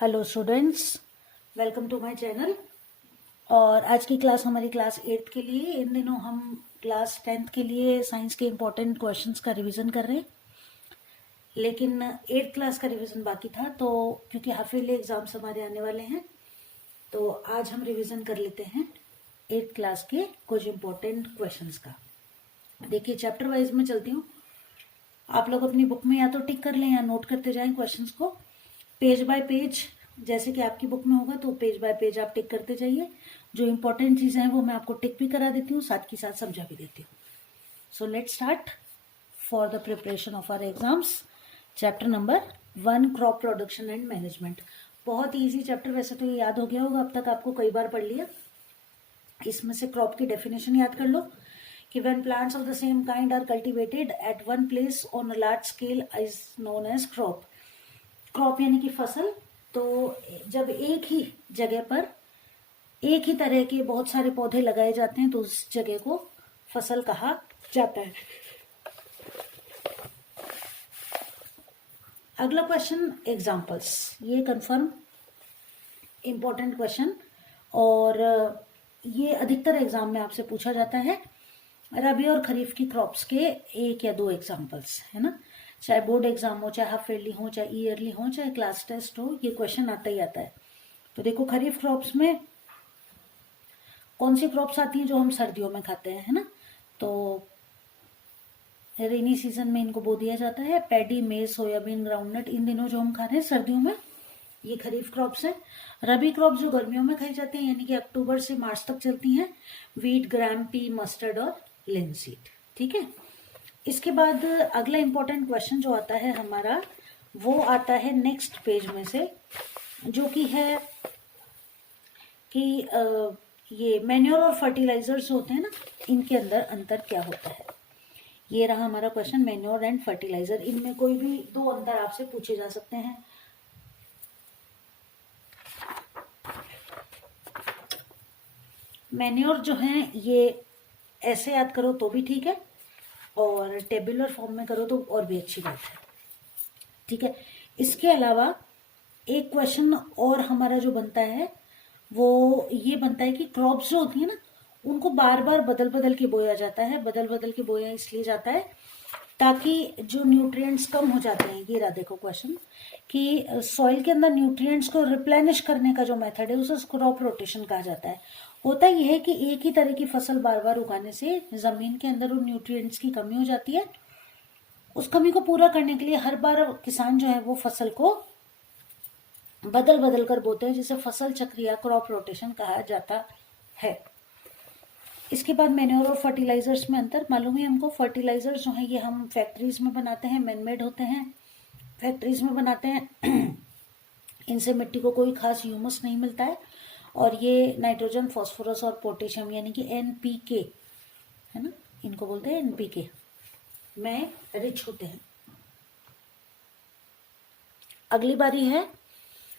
Hello students, welcome to my channel. और आज की क्लास हमारी क्लास 8th के लिए। इन दिनों हम क्लास 10th के लिए साइंस के इम्पोर्टेंट क्वेश्चंस का रिवीजन कर रहे हैं, लेकिन 8th क्लास का रिवीजन बाकी था। तो क्योंकि हाफ ईयरली एग्जाम्स हमारे आने वाले हैं, तो आज हम रिवीजन कर लेते हैं 8th क्लास के कुछ इम्पोर्टेंट क्वेश्चंस का। देखिए, चैप्टर वाइज में चलती हूँ। आप लोग अपनी बुक में या तो टिक कर लें या नोट करते जाएं क्वेश्चंस को, पेज बाय पेज। जैसे कि आपकी बुक में होगा तो पेज बाय पेज आप टिक करते जाइए। जो इंपॉर्टेंट चीजें हैं वो मैं आपको टिक भी करा देती हूँ, साथ के साथ समझा भी देती हूँ। So let's start for the preparation of our exams. Chapter number 1, crop production and management. बहुत ईजी चैप्टर, वैसे तो ये याद हो गया होगा, अब तक आपको कई बार पढ़ लिया। इसमें से क्रॉप की डेफिनेशन याद कर लो कि when plants of the same kind are cultivated at one place on a large scale is known as crop। Crop यानी कि फसल। तो जब एक ही जगह पर एक ही तरह के बहुत सारे पौधे लगाए जाते हैं तो उस जगह को फसल कहा जाता है। अगला क्वेश्चन, एग्जांपल्स। ये कंफर्म इंपॉर्टेंट क्वेश्चन, और ये अधिकतर एग्जाम में आपसे पूछा जाता है। रबी और खरीफ की क्रॉप्स के 1 या 2 एग्जाम्पल्स, है ना। चाहे बोर्ड एग्जाम हो, चाहे हाफ ईयरली हो, चाहे ईयरली हो, चाहे क्लास टेस्ट हो, ये क्वेश्चन आता ही आता है। तो देखो, खरीफ क्रॉप्स में कौन सी क्रॉप्स आती हैं जो हम सर्दियों में खाते हैं, है ना। तो रेनी सीजन में इनको बो दिया जाता है। पैडी, मेज, सोयाबीन, ग्राउंडनट, इन दिनों जो हम खा रहे हैं सर्दियों में, ये खरीफ क्रॉप्स हैं। रबी क्रॉप्स जो गर्मियों में खाई जाती हैं, यानी कि अक्टूबर से मार्च तक चलती हैं। वीट, ग्राम, पी, मस्टर्ड और लिनसीड। ठीक है। इसके बाद अगला इंपॉर्टेंट क्वेश्चन जो आता है हमारा, वो आता है नेक्स्ट पेज में से, जो कि है कि ये मैन्योर और फर्टिलाइजर्स होते हैं ना, इनके अंदर अंतर क्या होता है। ये रहा हमारा क्वेश्चन, मैन्योर एंड फर्टिलाइजर। इनमें कोई भी 2 अंतर आपसे पूछे जा सकते हैं। मैन्योर जो है ये ऐसे याद करो तो भी ठीक है, और टेबुलर फॉर्म में करो तो और भी अच्छी बात है। ठीक है। इसके अलावा एक क्वेश्चन और हमारा जो बनता है वो ये बनता है कि क्रॉप्स जो होती है ना, उनको बार बार बदल बदल के बोया जाता है। बदल बदल के बोया इसलिए जाता है ताकि जो न्यूट्रिएंट्स कम हो जाते हैं, ये रहा देखो क्वेश्चन, कि सॉइल के अंदर न्यूट्रिएंट्स को रिप्लेनिश करने का जो मेथड है उसे क्रॉप रोटेशन कहा जाता है। होता यह है कि एक ही तरह की फसल बार बार उगाने से जमीन के अंदर उन न्यूट्रिएंट्स की कमी हो जाती है। उस कमी को पूरा करने के लिए हर बार किसान जो है वो फसल को बदल बदल कर बोते हैं, जिसे फसल चक्र या क्रॉप रोटेशन कहा जाता है। इसके बाद मैन्योर और फर्टिलाइजर्स में अंतर मालूम है हमको। फर्टिलाइजर्स जो है ये हम फैक्ट्रीज में बनाते हैं, मैनमेड होते हैं, फैक्ट्रीज में बनाते हैं। इनसे मिट्टी को कोई खास ह्यूमस नहीं मिलता है, और ये नाइट्रोजन, फास्फोरस और पोटेशियम यानी कि NPK, है ना, इनको बोलते हैं NPK में रिच होते हैं। अगली बारी है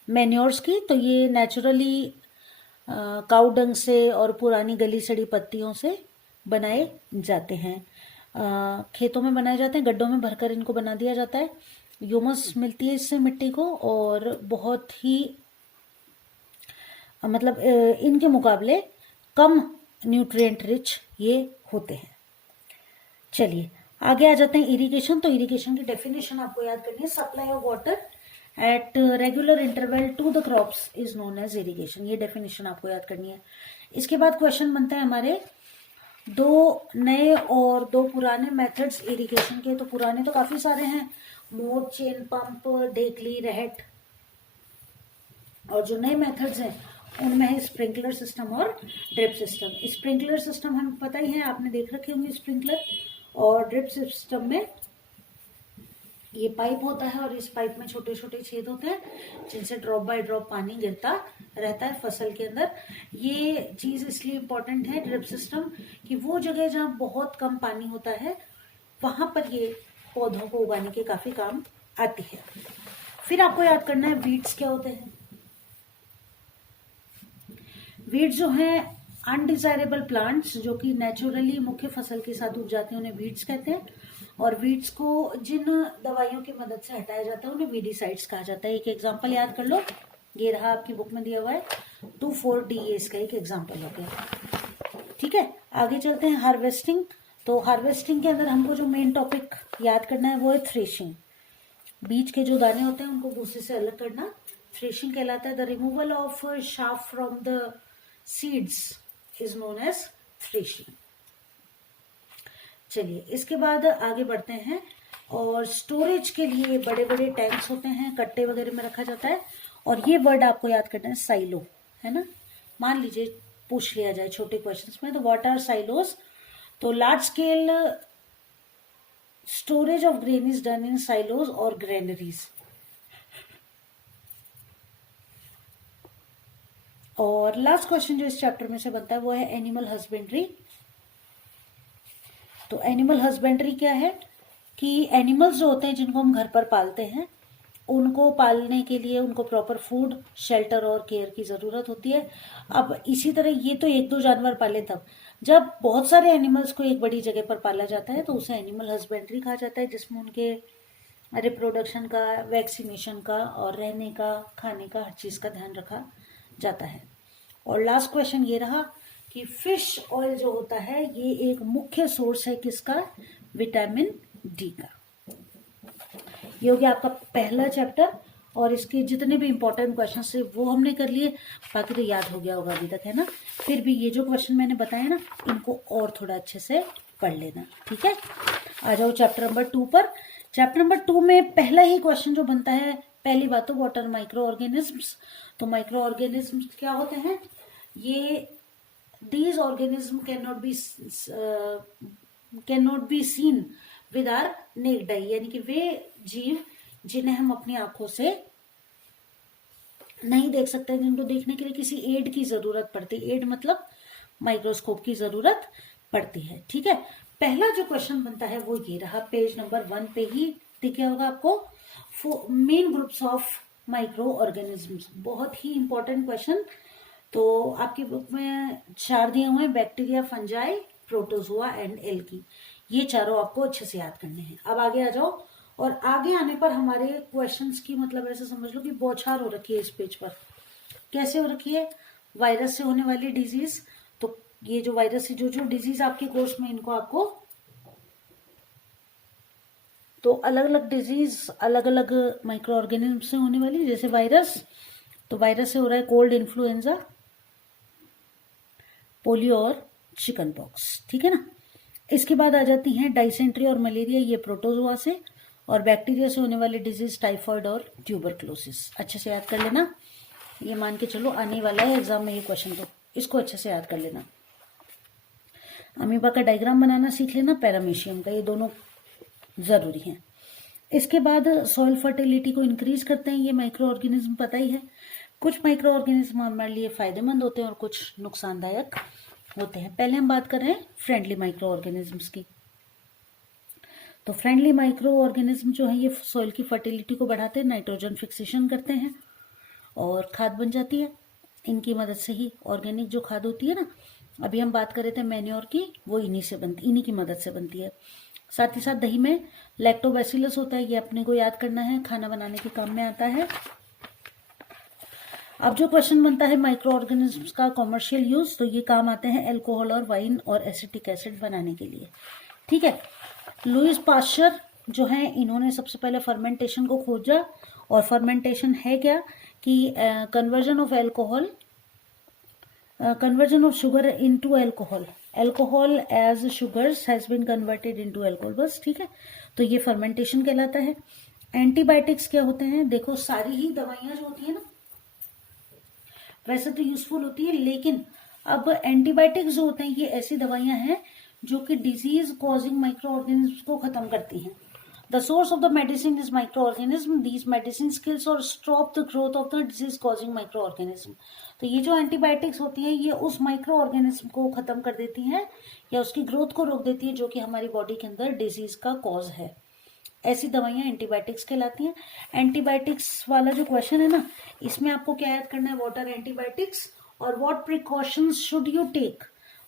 मैन्योर्स की। तो ये नेचुरली काऊ डंग से और पुरानी गली सड़ी पत्तियों से बनाए जाते हैं। खेतों में बनाए जाते हैं, गड्ढों में भरकर इनको बना दिया जाता है। ह्यूमस मिलती है इससे मिट्टी को, और बहुत ही मतलब इनके मुकाबले कम न्यूट्रिएंट रिच ये होते हैं। चलिए आगे आ जाते हैं। इरिगेशन। तो इरिगेशन की डेफिनेशन आपको याद करनी है। Supply of water at regular interval to the crops is known as irrigation. ये डेफिनेशन आपको याद करनी है। इसके बाद क्वेश्चन बनते हैं हमारे 2 नए और 2 पुराने मेथड्स इरिगेशन के। तो पुराने तो काफी सारे हैं, मोर, चेन पंप, ढेकली, रहट। और जो नए मेथड्स हैं उनमें है स्प्रिंकलर सिस्टम और ड्रिप सिस्टम। स्प्रिंकलर सिस्टम हमें पता ही है, आपने देख रखे होंगे स्प्रिंकलर। और ड्रिप सिस्टम में ये पाइप होता है, और इस पाइप में छोटे छोटे छेद होते हैं जिनसे ड्रॉप बाय ड्रॉप पानी गिरता रहता है फसल के अंदर। ये चीज इसलिए इम्पोर्टेंट है ड्रिप सिस्टम, कि वो जगह जहाँ बहुत कम पानी होता है वहां पर ये पौधों को उगाने के काफी काम आती है। फिर आपको याद करना है वीड्स क्या होते हैं। वीड्स जो है अनडिजायरेबल प्लांट्स जो कि नेचुरली मुख्य फसल के साथ उग जाते हैं, उन्हें वीड्स कहते हैं। और वीड्स को जिन दवाइयों की मदद से हटाया जाता है उन्हें वीडिसाइड्स कहा जाता है। एक एग्जांपल याद कर लो, ये रहा आपकी बुक में दिया हुआ है 2,4D, ये इसका एक एग्जाम्पल हो गया। ठीक है, आगे चलते हैं हार्वेस्टिंग। तो हार्वेस्टिंग के अंदर हमको जो मेन टॉपिक याद करना है वो है थ्रेशिंग। बीज के जो दाने होते हैं उनको भूसे से अलग करना थ्रेशिंग कहलाता है। The removal of shaft from the seeds is known as threshing. चलिए इसके बाद आगे बढ़ते हैं। और स्टोरेज के लिए बड़े बड़े टैंक्स होते हैं, कट्टे वगैरह में रखा जाता है। और ये वर्ड आपको याद करना है साइलो, है ना। मान लीजिए पूछ लिया जाए छोटे क्वेश्चंस में, तो व्हाट आर साइलोज। तो large scale storage of grain is done in silos और ग्रेनरीज। और लास्ट क्वेश्चन जो इस चैप्टर में से बनता है वो है एनिमल हस्बेंड्री। तो एनिमल हस्बेंड्री क्या है कि एनिमल्स जो होते हैं जिनको हम घर पर पालते हैं, उनको पालने के लिए उनको प्रॉपर फूड, शेल्टर और केयर की ज़रूरत होती है। अब इसी तरह ये तो एक दो जानवर पाले, तब जब बहुत सारे एनिमल्स को एक बड़ी जगह पर पाला जाता है तो उसे एनिमल हस्बेंड्री कहा जाता है, जिसमें उनके रिप्रोडक्शन का, वैक्सीनेशन का और रहने का, खाने का, हर चीज़ का ध्यान रखा जाता है। और लास्ट क्वेश्चन ये रहा कि फिश ऑयल जो होता है ये एक मुख्य सोर्स है किसका, विटामिन डी का। ये हो गया आपका पहला चैप्टर और इसके जितने भी इंपॉर्टेंट क्वेश्चन थे वो हमने कर लिए, बाकी तो याद हो गया होगा अभी तक, है ना। फिर भी ये जो क्वेश्चन मैंने बताया ना, इनको और थोड़ा अच्छे से पढ़ लेना, ठीक है। आ जाओ चैप्टर नंबर 2 पर। चैप्टर नंबर 2 में पहला ही क्वेश्चन जो बनता है, पहली बात तो व्हाट आर माइक्रो ऑर्गेनिजम्स। तो माइक्रो ऑर्गेनिजम्स क्या होते हैं, ये these organisms cannot be seen with our naked eye, यानी कि वे जीव जिन्हें हम अपनी आंखों से नहीं देख सकते, जिनको देखने के लिए किसी एड की जरूरत पड़ती है। एड मतलब माइक्रोस्कोप की जरूरत पड़ती है, ठीक है। पहला जो क्वेश्चन बनता है वो ये रहा, पेज नंबर 1 पे ही दिखा होगा आपको, main groups of micro organisms. बहुत ही इंपॉर्टेंट क्वेश्चन। तो आपकी बुक में 4 दिए हुए हैं, bacteria, fungi, protozoa and algae. ये चारों आपको अच्छे से याद करने हैं। अब आगे आ जाओ। और आगे आने पर हमारे क्वेश्चंस की मतलब ऐसे समझ लो कि बौछार हो रखी है इस पेज पर। कैसे हो रखी है, वायरस से होने वाली डिजीज। तो ये जो वायरस से जो जो डिजीज आपके कोर्स में, इनको आपको तो अलग अलग डिजीज अलग अलग माइक्रो ऑर्गेनिज्म से होने वाली, जैसे वायरस, तो वायरस से हो रहा है कोल्ड, इन्फ्लुएंजा, पोलियो और चिकन पॉक्स, ठीक है ना। इसके बाद आ जाती हैं डाइसेंट्री और मलेरिया, ये प्रोटोजोआ से। और बैक्टीरिया से होने वाली डिजीज टाइफॉइड और ट्यूबरक्लोसिस। अच्छे से याद कर लेना, ये मान के चलो आने वाला है एग्जाम में ये क्वेश्चन, तो इसको अच्छे से याद कर लेना। अमीबा का डायग्राम बनाना सीख लेना, पैरामीशियम का, ये दोनों जरूरी हैं। इसके बाद सॉइल फर्टिलिटी को इंक्रीज करते हैं ये माइक्रो ऑर्गेनिज्म, पता ही है। कुछ माइक्रो ऑर्गेनिज्म हमारे लिए फायदेमंद होते हैं और कुछ नुकसानदायक होते हैं। पहले हम बात कर रहे हैं फ्रेंडली माइक्रो ऑर्गेनिजम्स की। तो फ्रेंडली माइक्रो ऑर्गेनिज्म जो है ये सॉइल की फर्टिलिटी को बढ़ाते हैं, नाइट्रोजन फिक्सेशन करते हैं और खाद बन जाती है इनकी मदद से ही। ऑर्गेनिक जो खाद होती है ना, अभी हम बात कर रहे थे मैन्योर की, वो इन्हीं की मदद से बनती है। साथ ही साथ दही में लैक्टोबैसिलस होता है, ये अपने को याद करना है, खाना बनाने के काम में आता है। अब जो क्वेश्चन बनता है माइक्रो ऑर्गेनिज्म्स का कॉमर्शियल यूज, तो ये काम आते हैं अल्कोहल और वाइन और एसिटिक एसिड बनाने के लिए, ठीक है। लुईस पाश्चर जो है, इन्होंने सबसे पहले फर्मेंटेशन को खोजा। और फर्मेंटेशन है क्या कि conversion of sugar into alcohol, alcohol as sugars has been converted into alcohol, बस, ठीक है। तो ये फर्मेंटेशन कहलाता है। एंटीबायोटिक्स क्या होते हैं, देखो सारी ही दवाइयां जो होती है ना वैसे तो यूजफुल होती है, लेकिन अब एंटीबायोटिक्स जो होते हैं ये ऐसी दवाइयां हैं जो कि डिजीज कॉजिंग माइक्रो ऑर्गेनिज्म को खत्म करती हैं। The source of the medicine is microorganism, these medicine kills और stop the growth of the disease causing microorganism. तो ये जो एंटीबायोटिक्स होती है ये उस माइक्रो ऑर्गेनिज्म को खत्म कर देती हैं या उसकी ग्रोथ को रोक देती है जो कि हमारी बॉडी के अंदर डिजीज का कॉज है। ऐसी दवाइयां एंटीबायोटिक्स कहलाती हैं। एंटीबायोटिक्स वाला जो क्वेश्चन है ना, इसमें आपको क्या याद करना है, व्हाट आर एंटीबायोटिक्स और what precautions should you take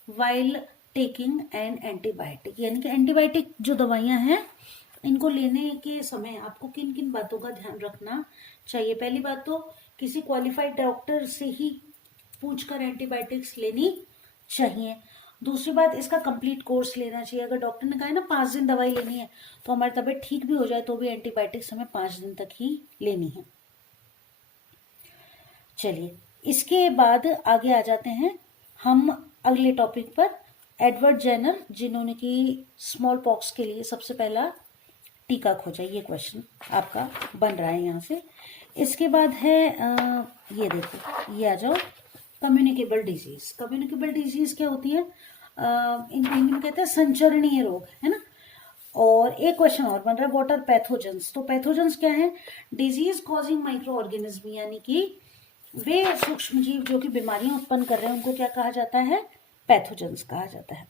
while taking an antibiotic. यानी कि एंटीबायोटिक जो दवाइयां हैं इनको लेने के समय आपको किन किन बातों का ध्यान रखना चाहिए। पहली बात तो किसी क्वालिफाइड डॉक्टर से ही पूछकर एंटीबायोटिक्स लेनी चाहिए। दूसरी बात, इसका कंप्लीट कोर्स लेना चाहिए। अगर डॉक्टर ने कहा है ना 5 दिन दवाई लेनी है, तो हमारी तबीयत ठीक भी हो जाए तो भी एंटीबायोटिक्स हमें 5 दिन तक ही लेनी है। चलिए, इसके बाद आगे आ जाते हैं हम अगले टॉपिक पर। एडवर्ड जेनर, जिन्होंने कि स्मॉल पॉक्स के लिए सबसे पहला टीका खोजा, ये क्वेश्चन आपका बन रहा है यहाँ से। इसके बाद है ये देखो, ये आ जाओ, कम्युनिकेबल डिजीज। कम्युनिकेबल डिजीज क्या होती है? इनको हिंदी में कहते हैं संचरणीय रोग, है ना। और एक क्वेश्चन और बन रहा है, व्हाट आर पैथोजेंस। तो पैथोजेंस क्या है? डिजीज कॉजिंग माइक्रो ऑर्गेनिज्म, यानी कि वे सूक्ष्म जीव जो कि बीमारियां उत्पन्न कर रहे हैं, उनको क्या कहा जाता है? पैथोजेंस कहा जाता है।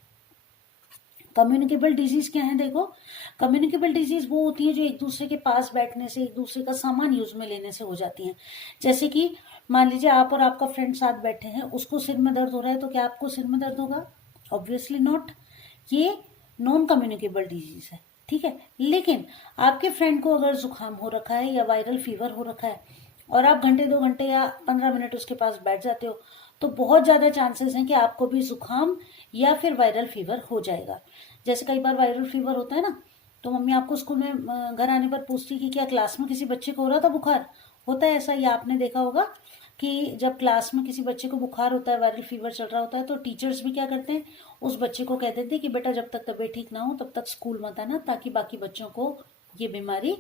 कम्युनिकेबल डिजीज क्या है? देखो, कम्युनिकेबल डिजीज वो होती है जो एक दूसरे के पास बैठने से, एक दूसरे का सामान यूज में लेने से हो जाती हैं। जैसे कि मान लीजिए आप और आपका फ्रेंड साथ बैठे हैं, उसको सिर में दर्द हो रहा है, तो क्या आपको सिर में दर्द होगा? Obviously not. ये नॉन कम्युनिकेबल डिजीज है, ठीक है। लेकिन आपके फ्रेंड को अगर जुकाम हो रखा है या वायरल फीवर हो रखा है, और आप घंटे 2 घंटे या 15 मिनट उसके पास बैठ जाते हो, तो बहुत ज्यादा चांसेस हैं कि आपको भी जुकाम या फिर वायरल फीवर हो जाएगा। जैसे कई बार वायरल फीवर होता है ना, तो मम्मी आपको स्कूल में घर आने पर पूछती कि क्या क्लास में किसी बच्चे को हो रहा था बुखार? होता है ऐसा, या आपने देखा होगा कि जब क्लास में किसी बच्चे को बुखार होता है, वायरल फीवर चल रहा होता है, तो टीचर्स भी क्या करते हैं, उस बच्चे को कह देते हैं कि बेटा जब तक तबीयत ठीक ना हो तब तक स्कूल मत आना, ताकि बाकी बच्चों को ये बीमारी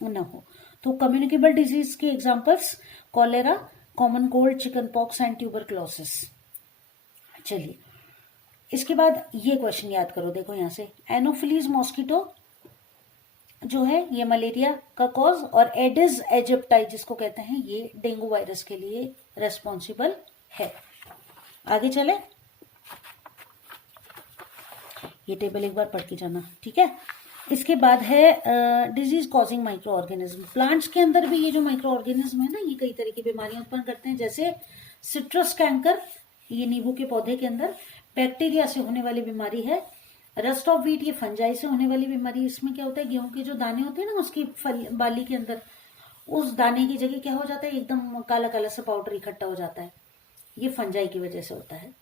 न हो। तो कम्युनिकेबल डिजीज के examples, cholera, common cold, chicken pox and tuberculosis. चलिए, इसके बाद ये क्वेश्चन याद करो, देखो यहाँ से, एनोफिलीज मॉस्किटो जो है ये मलेरिया का कॉज, और एडिस एजिप्टाई जिसको कहते हैं, ये डेंगू वायरस के लिए रेस्पॉन्सिबल है। आगे चले, ये टेबल एक बार पढ़ के जाना, ठीक है। इसके बाद है disease causing micro organism. Plants के अंदर भी ये जो माइक्रो ऑर्गेनिज्म है ना, ये कई तरह की बीमारियां उत्पन्न करते हैं। जैसे सिट्रस कैंकर, ये नींबू के पौधे के अंदर बैक्टीरिया से होने वाली बीमारी है। रस्ट ऑफ व्हीट, ये फंजाई से होने वाली बीमारी। इसमें क्या होता है, गेहूं के जो दाने होते हैं ना, उसकी बाली के अंदर उस दाने की जगह क्या हो जाता है, एकदम काला काला सा पाउडर इकट्ठा हो जाता है, ये फंजाई की वजह से होता है।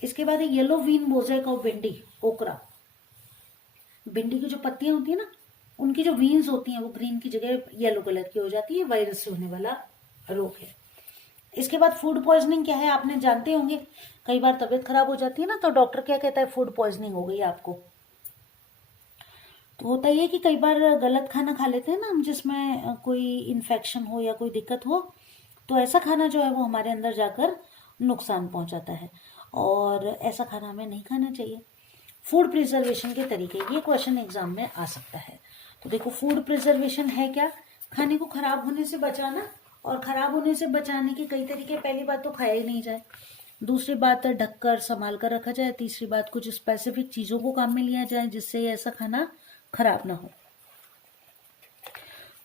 इसके बाद येलो वीन मोज़ेक ऑफ भिंडी, ओकरा। भिंडी की जो पत्तियां होती है ना, उनकी जो वीन्स होती हैं वो ग्रीन की जगह येलो कलर की हो जाती है, वायरस से होने वाला रोग है। इसके बाद फूड पॉइजनिंग क्या है, आपने जानते होंगे, कई बार तबीयत खराब हो जाती है ना, तो डॉक्टर क्या कहता है, फूड पॉइजनिंग हो गई आपको। तो होता ही है कि कई बार गलत खाना खा लेते हैं ना हम, जिसमें कोई इन्फेक्शन हो या कोई दिक्कत हो, तो ऐसा खाना जो है वो हमारे अंदर जाकर नुकसान पहुंचाता है, और ऐसा खाना हमें नहीं खाना चाहिए। फूड प्रिजर्वेशन के तरीके, ये क्वेश्चन एग्जाम में आ सकता है। तो देखो, फूड प्रिजर्वेशन है क्या? खाने को खराब होने से बचाना, और खराब होने से बचाने के कई तरीके। पहली बात तो खाया ही नहीं जाए, दूसरी बात ढककर संभाल कर रखा जाए, तीसरी बात कुछ स्पेसिफिक चीजों को काम में लिया जाए जिससे ऐसा खाना खराब ना हो।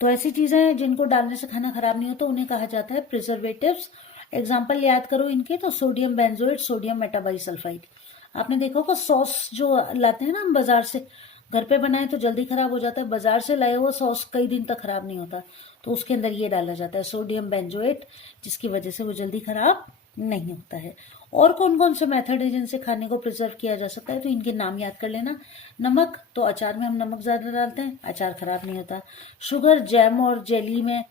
तो ऐसी चीजें जिनको डालने से खाना खराब नहीं होता उन्हें कहा जाता है प्रिजर्वेटिव्स। एग्जाम्पल याद करो इनके, तो सोडियम बेंजोएट, सोडियम मेटाबाइसल्फाइड। आपने देखा होगा सॉस जो लाते हैं ना हम बाजार से, घर पे बनाए तो जल्दी खराब हो जाता है, बाजार से लाए हुआ सॉस कई दिन तक खराब नहीं होता, तो उसके अंदर ये डाला जाता है सोडियम बेंजोएट, जिसकी वजह से वो जल्दी खराब नहीं होता है। और कौन कौन से मेथड है जिनसे खाने को प्रिजर्व किया जा सकता है, तो इनके नाम याद कर लेना। नमक, तो अचार में हम नमक ज्यादा डालते हैं, अचार खराब नहीं होता। शुगर, जैम और जेली में,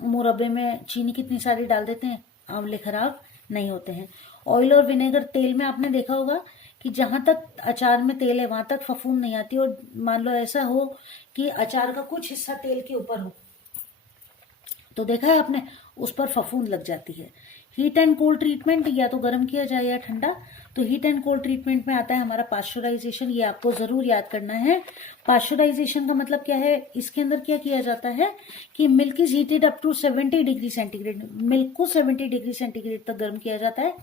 मुरब्बे में चीनी कितनी सारी डाल देते हैं, आंवले खराब नहीं होते हैं। ऑयल और विनेगर, तेल में आपने देखा होगा कि जहां तक अचार में तेल है वहां तक फफूंद नहीं आती, और मान लो ऐसा हो कि अचार का कुछ हिस्सा तेल के ऊपर हो, तो देखा है आपने, उस पर फफूंद लग जाती है। हीट एंड कोल्ड ट्रीटमेंट, या तो गर्म किया जाए या ठंडा, तो हीट एंड कोल्ड ट्रीटमेंट में आता है हमारा पाश्चराइजेशन, ये आपको जरूर याद करना है। पाश्चराइजेशन का मतलब क्या है, इसके अंदर क्या किया जाता है कि milk is heated up to 70 degree centigrade, milk को 70 डिग्री सेंटीग्रेड तक गर्म किया जाता है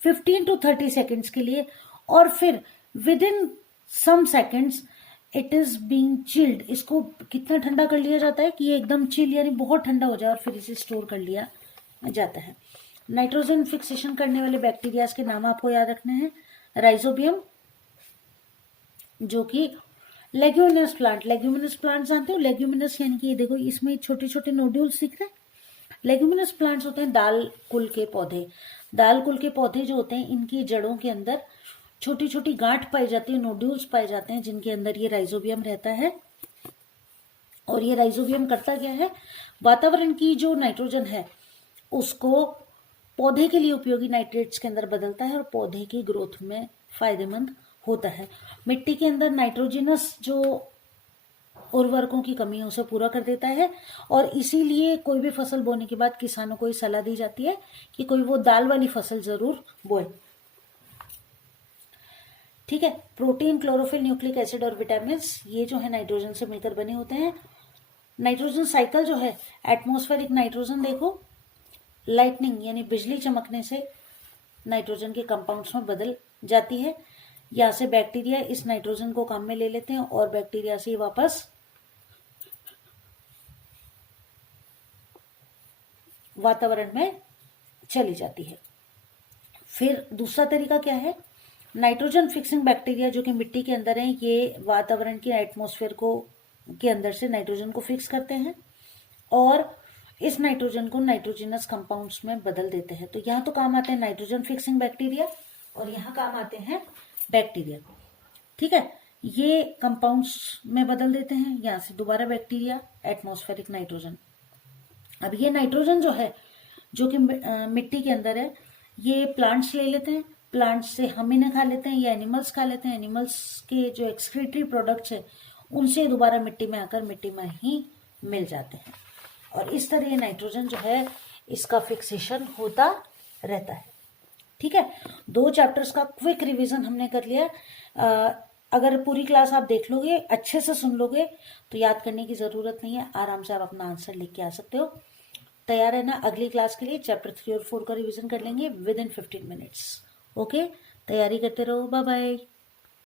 15 to 30 सेकेंड्स के लिए, और फिर within some seconds it is being chilled, इसको कितना ठंडा कर लिया जाता है कि ये एकदम चिल यानी बहुत ठंडा हो जाए, और फिर इसे स्टोर कर लिया जाता है। नाइट्रोजन फिक्सेशन करने वाले बैक्टीरियाज के नाम आपको याद रखने हैं। राइजोबियम, जो कि लेग्यूमिनस प्लांट, लेग्यूमिनस प्लांट जानते हो? लेग्यूमिनस यानी कि ये देखो इसमें छोटे छोटे नोड्यूल्स दिख रहे हैं। लेग्यूमिनस प्लांट्स होते हैं दाल कुल के पौधे। दाल कुल के पौधे जो होते हैं इनकी जड़ों के अंदर छोटी छोटी गांठ पाई जाती है, नोड्यूल्स पाए जाते हैं, जिनके अंदर ये राइजोबियम रहता है। और ये राइजोबियम करता क्या है, वातावरण की जो नाइट्रोजन है उसको पौधे के लिए उपयोगी नाइट्रेट्स के अंदर बदलता है और पौधे की ग्रोथ में फायदेमंद होता है। मिट्टी के अंदर नाइट्रोजनस जो उर्वरकों की कमी है उसे पूरा कर देता है, और इसीलिए कोई भी फसल बोने के बाद किसानों को ये सलाह दी जाती है कि कोई वो दाल वाली फसल जरूर बोए। ठीक है। प्रोटीन, क्लोरोफिल, न्यूक्लिक एसिड और विटामिन ये जो है नाइट्रोजन से मिलकर बने होते हैं। नाइट्रोजन साइकिल जो है, एटमॉस्फेरिक नाइट्रोजन देखो लाइटनिंग यानी बिजली चमकने से नाइट्रोजन के कंपाउंड्स में बदल जाती है। यहां से बैक्टीरिया इस नाइट्रोजन को काम में ले लेते हैं और बैक्टीरिया से वापस वातावरण में चली जाती है। फिर दूसरा तरीका क्या है, नाइट्रोजन फिक्सिंग बैक्टीरिया जो कि मिट्टी के अंदर है, ये वातावरण की एटमॉस्फेयर को के अंदर से नाइट्रोजन को फिक्स करते हैं और इस नाइट्रोजन को नाइट्रोजनस कंपाउंड्स में बदल देते हैं। तो यहाँ तो काम आते हैं नाइट्रोजन फिक्सिंग बैक्टीरिया और यहाँ काम आते हैं बैक्टीरिया। ठीक है, ये कंपाउंड्स में बदल देते हैं, यहाँ से दोबारा बैक्टीरिया, एटमॉस्फेरिक नाइट्रोजन। अब ये नाइट्रोजन जो है जो कि मिट्टी के अंदर है, ये प्लांट्स ले लेते हैं, प्लांट्स से हम इन्हें खा लेते हैं या एनिमल्स खा लेते हैं। एनिमल्स के जो एक्सक्रीटरी प्रोडक्ट्स है उनसे दोबारा मिट्टी में आकर मिट्टी में ही मिल जाते हैं और इस तरह ये नाइट्रोजन जो है इसका फिक्सेशन होता रहता है। ठीक है, 2 चैप्टर्स का क्विक रिवीजन हमने कर लिया। अगर पूरी क्लास आप देख लोगे, अच्छे से सुन लोगे तो याद करने की जरूरत नहीं है, आराम से आप अपना आंसर लिख के आ सकते हो। तैयार है ना अगली क्लास के लिए? चैप्टर 3 और 4 का रिवीजन कर लेंगे विद इन 15 मिनट्स। ओके, तैयारी करते रहो। Bye bye.